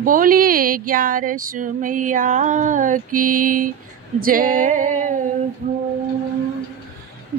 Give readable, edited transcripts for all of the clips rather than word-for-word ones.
बोलिए 11 मैया की जय हो।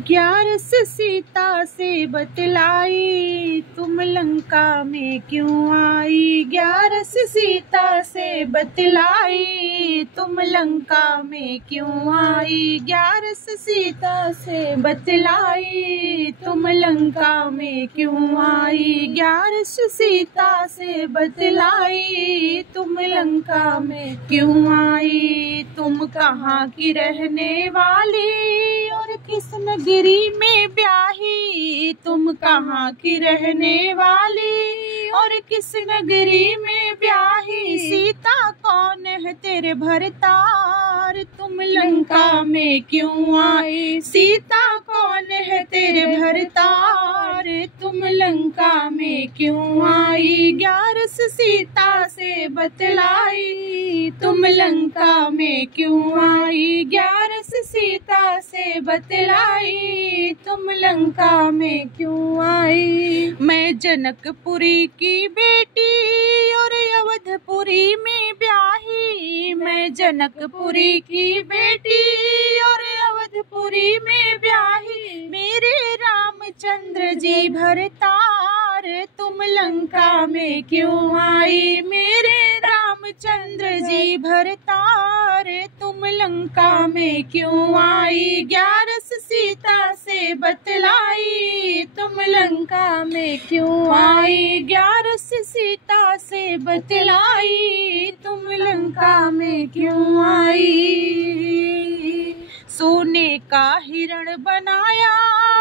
11 सीता से बतलाई तुम लंका में क्यों आई। 11 सीता से बतलाई तुम लंका में क्यों आई। 11 सीता से बतलाई तुम लंका में क्यों आई। 11 सीता से बतलाई तुम लंका में क्यों आई। तुम कहाँ की रहने वाली और किस नगरी में ब्याही। तुम कहाँ की रहने वाली और किस नगरी में ब्याही। सीता कौन है तेरे भरतार तुम लंका में क्यों आई। सीता कौन है तेरे भरतार तुम लंका में क्यों आई। 11 सीता से बतलाई तुम लंका में क्यों आई। 11 सीता से बतलाई तुम लंका में क्यों आई। मैं जनकपुरी की बेटी और अवधपुरी में ब्याही। मैं जनकपुरी की बेटी और अवधपुरी में ब्याही। मेरे रामचंद्र जी भरतार तुम लंका में क्यों आई। मेरे रामचंद्र जी भरतार तुम लंका में क्यों आई। 11 सीता से बतलाई तुम लंका में क्यों आई। 11 सीता से बतलाई तुम लंका में क्यों आई। सोने का हिरण बनाया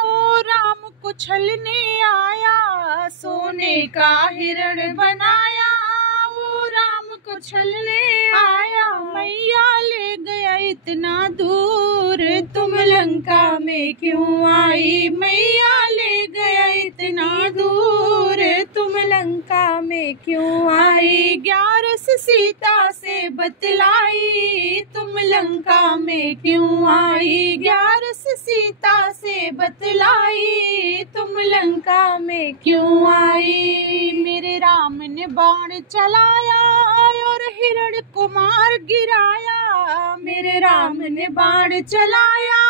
वो राम को छलने आया। सोने का हिरण बनाया वो राम को छलने आया। मैया ले गया इतना दूर तुम लंका में क्यों आई। मैया ले गया इतना दूर तुम लंका में क्यों आई। 11 सीता से बतलाई तुम लंका में क्यों आई। 11 सीता से बतलाई तुम लंका में क्यों आई। मेरे राम ने बाण चलाया और हिरण को मार गिराया। मेरे राम ने बाण चलाया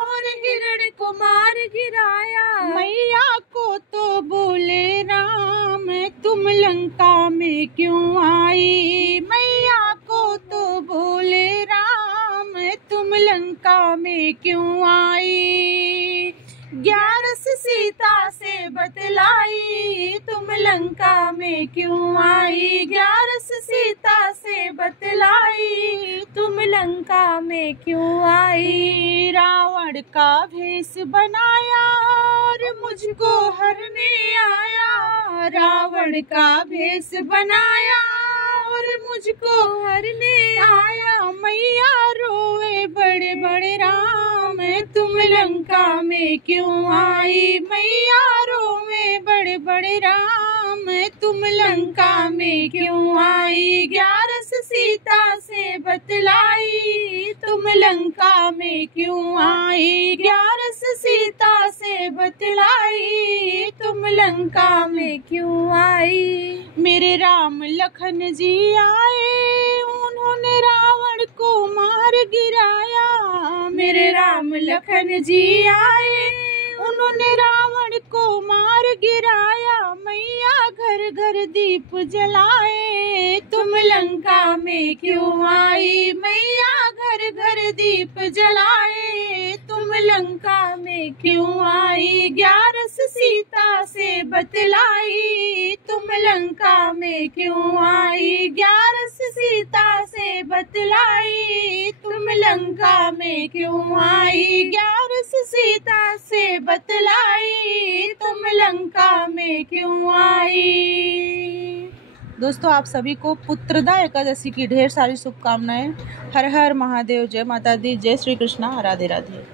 और हिरण को मार गिराया। मैया को तो बोले राम तुम लंका में क्यों आई। मैया को तो बोले राम तुम लंका में क्यों आई। 11 सीता से बतलाई तुम लंका में क्यों आई। 11 सीता से बतलाई तुम लंका में क्यों आई। रावण का भेष बनाया और मुझको हरने आया। रावण का भेष बनाया और मुझको हरने आया। मैया रोए बड़े बड़े राम तुम लंका में क्यों आई। मैया रोए बड़े बड़े राम तुम लंका में क्यों आई। 11 सीता से बतलाई तुम लंका में क्यों आई। 11 सीता से बतलाई तुम लंका में क्यों आई। मेरे राम लखन जी आए उन्होंने रावण को मार गिराया। मेरे राम लखन जी आए उन्होंने रावण को मार गिराया। मैया घर घर दीप जलाए तुम लंका में क्यों आई। मैया घर घर दीप जलाए तुम लंका में क्यों आई। 11 सीता से बतलाई तुम लंका में क्यों आई। 11 सीता से बतलाई तुम लंका में क्यों आई। 11 सीता से बतलाई तुम लंका में क्यों आई। दोस्तों, आप सभी को पुत्रदा एकादशी की ढेर सारी शुभकामनाएं। हर हर महादेव। जय माता दी। जय श्री कृष्णा। राधे राधे।